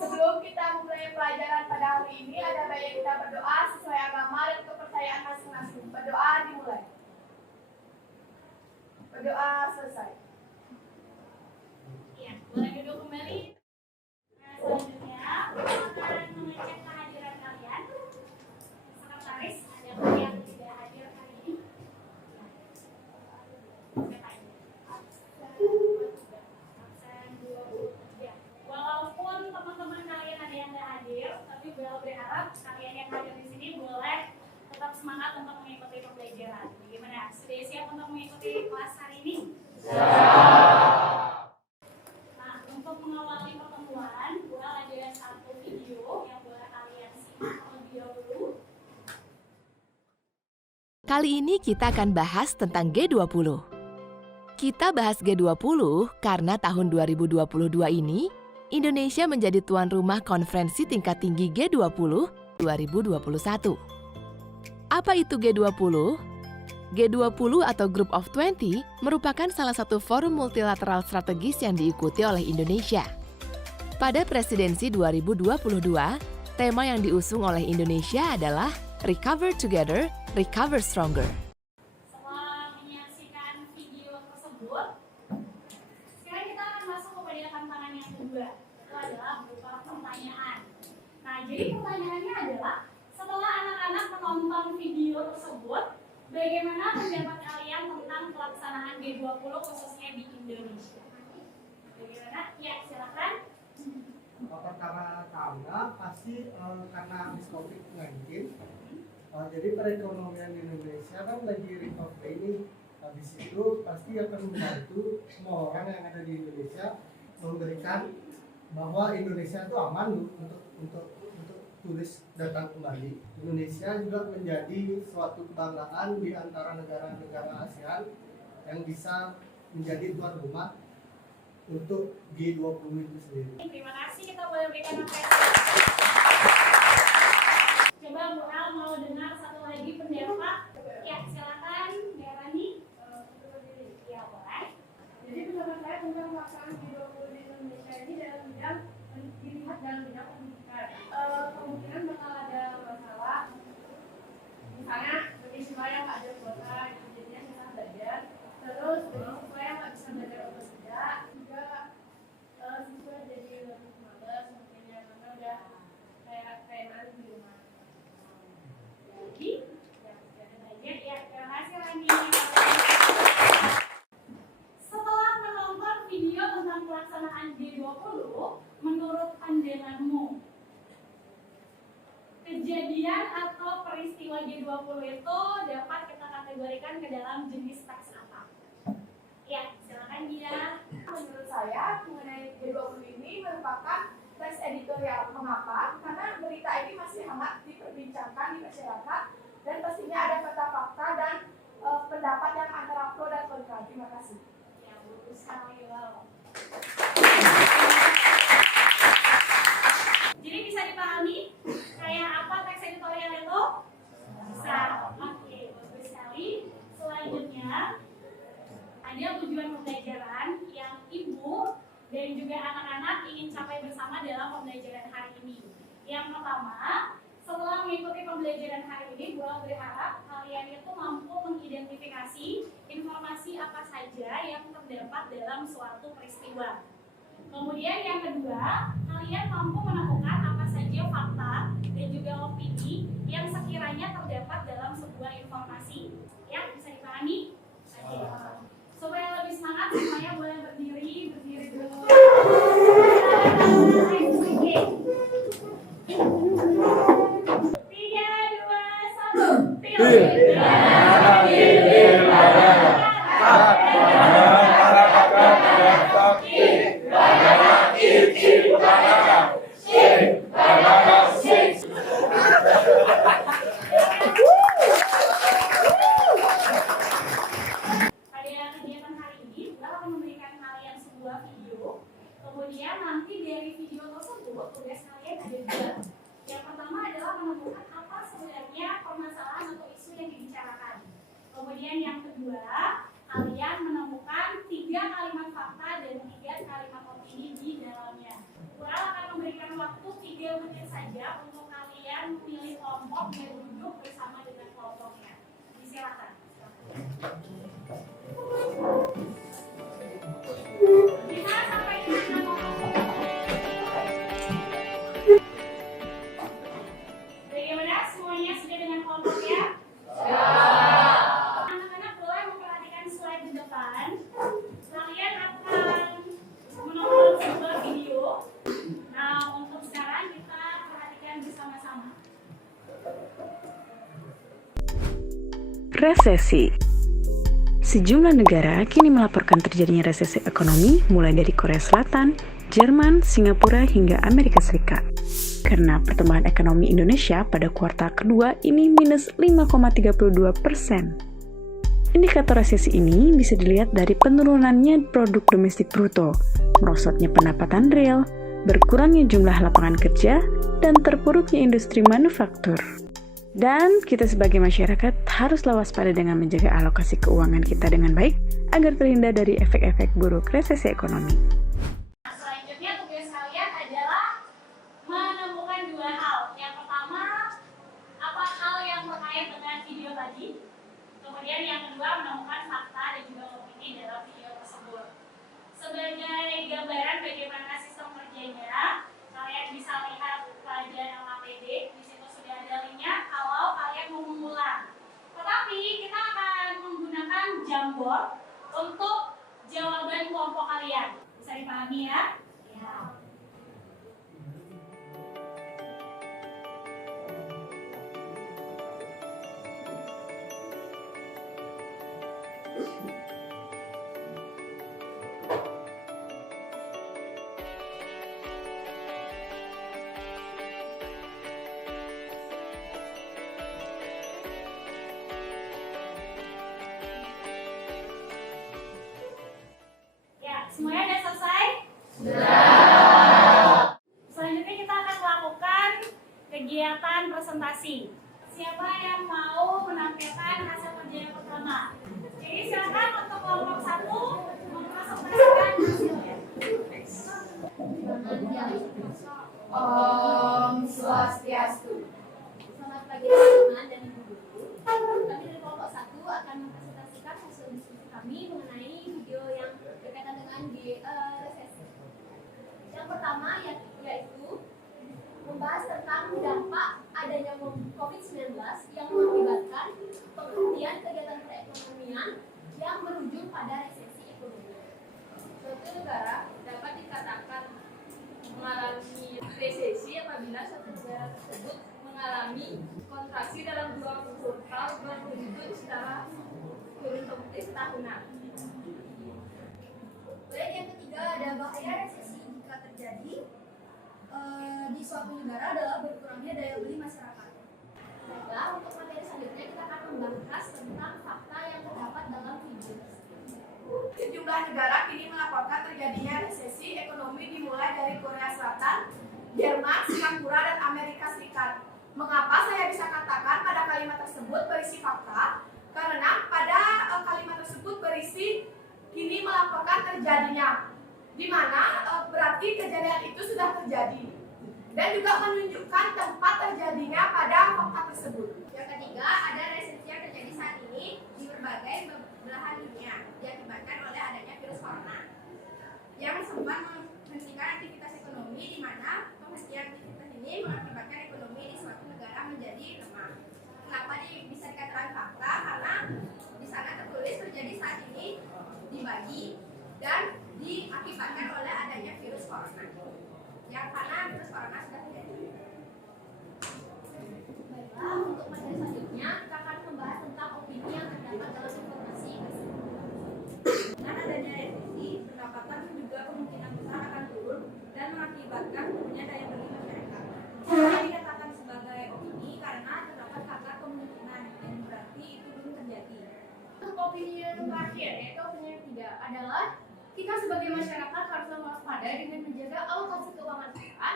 Sebelum kita mulai pelajaran pada hari ini, ada baiknya kita berdoa sesuai agama dan kepercayaan masing-masing. Berdoa dimulai. Berdoa selesai. Iya, boleh duduk kembali. Nah, selanjutnya akan mengecek kehadiran kalian. Sekretaris, ada yang tidak hadir hari ini? Absen 23. Walaupun teman-teman kalian ada yang tidak hadir, tapi beliau berharap kalian yang hadir di sini boleh tetap semangat untuk mengikuti pembelajaran. Bagaimana? Sudah siap untuk mengikuti kelas hari ini? Nah, untuk mengawali pertemuan, ada satu video yang boleh kalian simak terlebih dahulu. Kali ini kita akan bahas tentang G20. Kita bahas G20 karena tahun 2022 ini Indonesia menjadi tuan rumah konferensi tingkat tinggi G20 2021. Apa itu G20? G20 atau Group of 20 merupakan salah satu forum multilateral strategis yang diikuti oleh Indonesia. Pada presidensi 2022, tema yang diusung oleh Indonesia adalah Recover Together, Recover Stronger. Setelah menyaksikan video tersebut, sekarang kita akan masuk kepada tantangan yang kedua. Itu adalah berupa pertanyaan. Nah, jadi pertanyaannya adalah, setelah anak-anak menonton video tersebut, bagaimana pendapat kalian tentang pelaksanaan G20 khususnya di Indonesia? Bagaimana? Ya, silakan. Pertama-tama pasti karena habis COVID-19, jadi perekonomian di Indonesia kan lagi recovery ini. Habis itu pasti akan membantu semua orang yang ada di Indonesia memberikan bahwa Indonesia itu aman untuk turis datang kembali. Indonesia juga menjadi suatu kebanggaan di antara negara-negara ASEAN yang bisa menjadi tuan rumah untuk G20 itu sendiri. Terima kasih, kita boleh berikan apresiasi. Coba Bu Al mau dengar satu lagi pendapat. Ya, silakan, Darani. Ya, boleh. Jadi pendapat saya tentang pelaksanaan G20 di Indonesia ini dalam bidang dilihat dalam bidang pendidikan. Kemungkinan bakal ada masalah. Misalnya beasiswa yang nggak ada kuota, jadinya susah belajar. Terus beasiswa yang nggak bisa belajar otodidak, juga siswa jadi lebih malas mungkin ya karena udah kayak keenan di rumah. Jadi, ya, banyak ya. Terima kasih, Rani. Setelah menonton video tentang pelaksanaan G20, menurut pandanganmu, kejadian atau peristiwa G20 itu dapat kita kategorikan ke dalam jenis teks apa? Ya, silakan Dia. Menurut saya mengenai G20 ini merupakan teks editorial. Mengapa? Karena berita ini masih hangat diperbincangkan di masyarakat dan pastinya ada fakta-fakta dan pendapat yang antara pro dan kontra. Terima kasih. Ya, bagus sekali. Wow. Jadi bisa dipahami kayak apa teks editorial itu? Bisa. Oke, bagus sekali. Selanjutnya ada tujuan pembelajaran yang ibu dan juga anak-anak ingin capai bersama dalam pembelajaran hari ini. Yang pertama, setelah mengikuti pembelajaran hari ini, Bu berharap kalian itu mampu mengidentifikasi informasi apa saja yang terdapat dalam suatu peristiwa. Kemudian yang kedua, kalian mampu menemukan apa saja fakta dan juga opini yang sekiranya terdapat dalam sebuah informasi. Ya, bisa dipahami? Supaya lebih semangat, semuanya boleh berdiri dulu. 3, 3 kalimat fakta dan 3 kalimat opini di dalamnya. Kurang akan memberikan waktu resesi. Sejumlah negara kini melaporkan terjadinya resesi ekonomi mulai dari Korea Selatan, Jerman, Singapura, hingga Amerika Serikat. Karena pertumbuhan ekonomi Indonesia pada kuartal kedua ini minus 5,32%. Indikator resesi ini bisa dilihat dari penurunannya produk domestik bruto, merosotnya pendapatan real, berkurangnya jumlah lapangan kerja, dan terpuruknya industri manufaktur. Dan kita sebagai masyarakat haruslah waspada dengan menjaga alokasi keuangan kita dengan baik agar terhindar dari efek-efek buruk resesi ekonomi. Selanjutnya tugas kalian adalah menemukan dua hal. Yang pertama, apa hal yang terkait dengan video tadi. Kemudian yang kedua, menemukan fakta dan juga opini dalam video tersebut. Sebagai gambaran bagaimana sistem kerjanya, kalian bisa lihat pada nama PD. Di situ sudah ada linknya kalau kalian mau mengulang. Tetapi kita akan menggunakan Jamboard untuk jawaban kelompok kalian. Bisa dipahami ya? Ya. Semuanya sudah selesai? Sudah. Selanjutnya kita akan melakukan kegiatan presentasi. Siapa yang mau menampilkan hasil kerja yang pertama? Jadi silakan untuk kelompok 1 mempresentasikan hasilnya. Om Swastiastu. Selamat pagi teman-teman dan ibu guru. Kami dari kelompok 1 akan mempresentasikan hasil diskusi kami mengenai video yang berkaitan dengan resesi. Yang pertama yaitu membahas tentang dampak adanya COVID-19 yang mengakibatkan penghentian kegiatan perekonomian yang berujung pada resesi ekonomi. Suatu negara dapat dikatakan mengalami resesi apabila suatu negara tersebut mengalami kontraksi dalam 2 kuartal berlanjut secara kurun-temurun tahunan. Kemudian yang ketiga ada bahaya resesi jika terjadi di suatu negara adalah berkurangnya daya beli masyarakat. Baiklah, untuk materi selanjutnya kita akan membahas tentang fakta yang terdapat dalam video. Sejumlah negara kini melaporkan terjadinya resesi ekonomi dimulai dari Korea Selatan, Jerman, Singapura, dan Amerika Serikat. Mengapa saya bisa katakan pada kalimat tersebut berisi fakta? Karena pada kalimat tersebut berisi kini melaporkan terjadinya, di mana berarti kejadian itu sudah terjadi dan juga menunjukkan tempat terjadinya pada fakta tersebut. Yang ketiga, ada resesi yang terjadi saat ini di berbagai belahan dunia diakibatkan oleh adanya virus corona yang sempat menghentikan aktivitas ekonomi, di mana penghentian aktivitas ini mengakibatkan ekonomi di suatu negara menjadi lemah. Kenapa bisa dikatakan fakta? Karena di sana tertulis terjadi saat ini, dibagi dan diakibatkan oleh adanya virus corona. Yang karena virus corona sudah terjadi. Baiklah, untuk materi selanjutnya kita akan membahas tentang opini yang terdapat dalam informasi tersebut. Dengan adanya resesi, pendapatan juga kemungkinan besar akan turun dan mengakibatkan turunnya daya beli masyarakat. Ini dikatakan sebagai opini karena terdapat kata kemungkinan yang berarti itu belum terjadi. Untuk opini yang terakhir, yaitu opini yang ketiga adalah kita sebagai masyarakat harus waspada dengan menjaga alokasi keuangan kita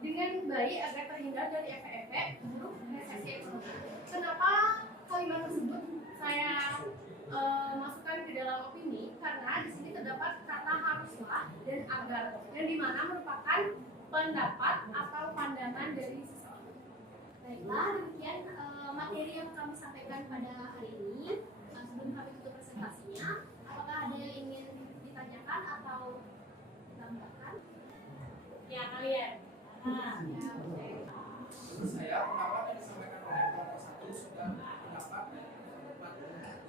dengan baik agar terhindar dari efek-efek buruk resesi ekonomi. Kenapa kalimat tersebut saya masukkan ke dalam opini? Karena di sini terdapat kata haruslah dan agar, yang dimana merupakan pendapat atau pandangan dari seseorang. Baiklah, demikian materi yang kami sampaikan pada hari ini. Sebelum kami tutup presentasinya, apakah ada yang ingin ditanyakan atau ditambahkan? Ya, kalian. Menurut saya, pendapat yang disampaikan oleh kelompok 1 sudah mendapat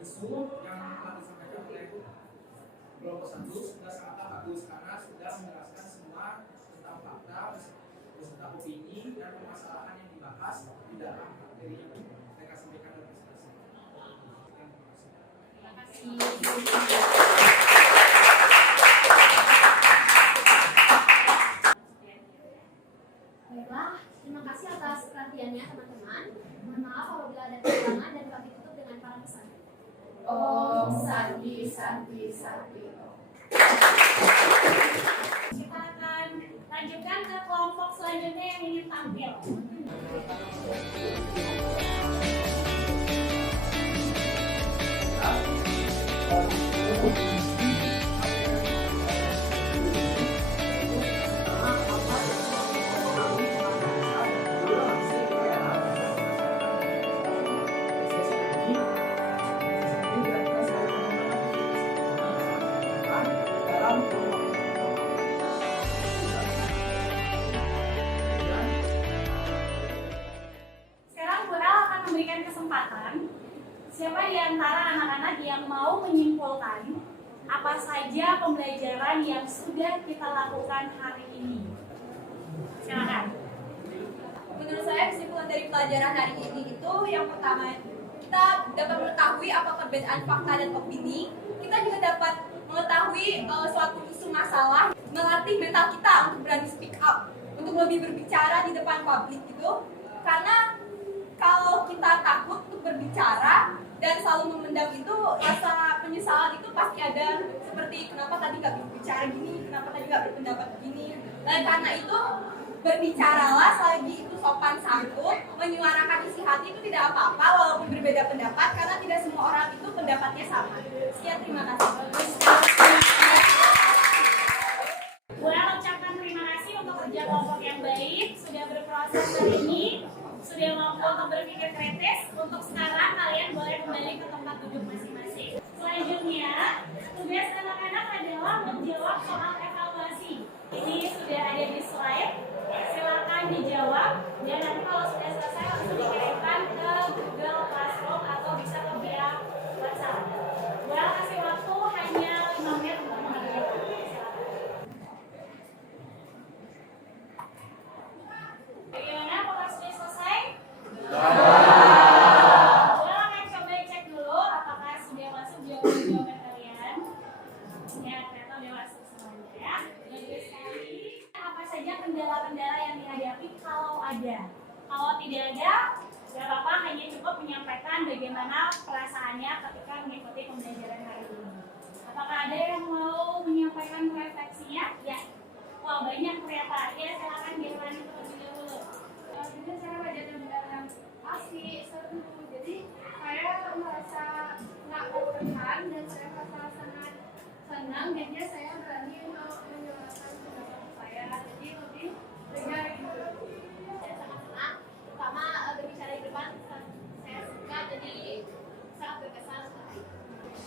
isu yang telah disampaikan oleh kelompok 1 sudah sangat bagus karena sudah menjelaskan semua tentang fakta beserta opini dan permasalahan yang dibahas di dalam materi yang mereka sampaikan dalam presentasi. sekiannya teman-teman. Mohon maaf apabila ada kekurangan dan kami tutup dengan para pesan. Om Santi Santi Santi. Kita akan lanjutkan ke kelompok selanjutnya yang ingin tampil. Sekarang Bu El akan memberikan kesempatan siapa di antara anak-anak yang mau menyimpulkan apa saja pembelajaran yang sudah kita lakukan hari ini. Silakan. Menurut saya kesimpulan dari pelajaran hari ini itu yang pertama, kita dapat mengetahui apa perbedaan fakta dan opini. Kita juga dapat mengetahui suatu isu masalah, melatih mental kita untuk berani speak up, untuk lebih berbicara di depan publik gitu. Karena kalau kita takut untuk berbicara dan selalu memendam itu, rasa penyesalan itu pasti ada. Seperti kenapa tadi nggak berbicara gini, kenapa tadi nggak berpendapat begini. Dan karena itu berbicaralah selagi itu sopan santun, menyuarakan isi hati itu tidak apa-apa walaupun berbeda pendapat, karena tidak semua orang itu pendapatnya sama. Sekian, terima kasih. Bu El ucapkan terima kasih untuk kerja kelompok yang baik, sudah berproses hari ini, sudah mampu untuk berpikir kritis. Untuk sekarang kalian boleh kembali ke tempat duduk masing-masing. Selanjutnya, tugas anak-anak adalah menjawab soal evaluasi. Ini sudah ada di slide. Silakan dijawab dan nanti kalau sudah selesai langsung dikirimkan ke Google Classroom atau bisa ke via WhatsApp. Bu El kasih waktu hanya 5 menit untuk mengerjakan. Bagaimana? Apakah sudah selesai? Boleh akan coba cek dulu apakah sudah masuk jawaban kalian. Ya, ternyata sudah masuk semuanya ya. Bagus sekali. Apa saja kendala-kendala yang dihadapi kalau ada? Kalau tidak ada, tidak apa-apa, hanya cukup menyampaikan bagaimana perasaannya ketika mengikuti pembelajaran hari ini. Apakah ada yang mau menyampaikan refleksinya? Ya. Wah, banyak ternyata. Ya, silakan Girwani terlebih dahulu. Ini saya belajar yang asik, seru. Jadi saya merasa nggak tertekan dan saya merasa sangat senang. Jadinya saya berani menyuarakan pendapat saya. Jadi lebih lega gitu. Saya sangat senang, terutama berbicara di depan saya suka, jadi sangat berkesan sekali.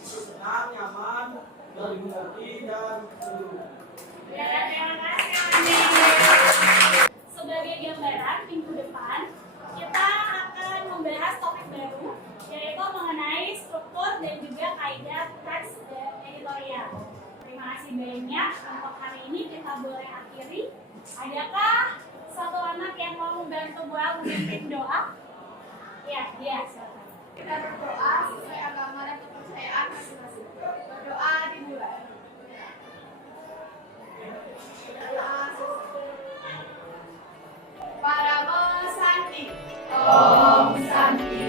Senang, nyaman, dimengerti dan seru. Ya, terima kasih Andi. Sebagai gambaran, minggu depan kita akan membahas topik baru, yaitu mengenai struktur dan juga kaidah teks editorial. Terima kasih banyak. Untuk hari ini kita boleh akhiri. Adakah satu anak yang mau membantu Bu El memimpin doa? Ya, dia. Silakan. Kita berdoa sesuai agama dan kepercayaan masing-masing. Berdoa dimulai. Para Santi. Om Santi.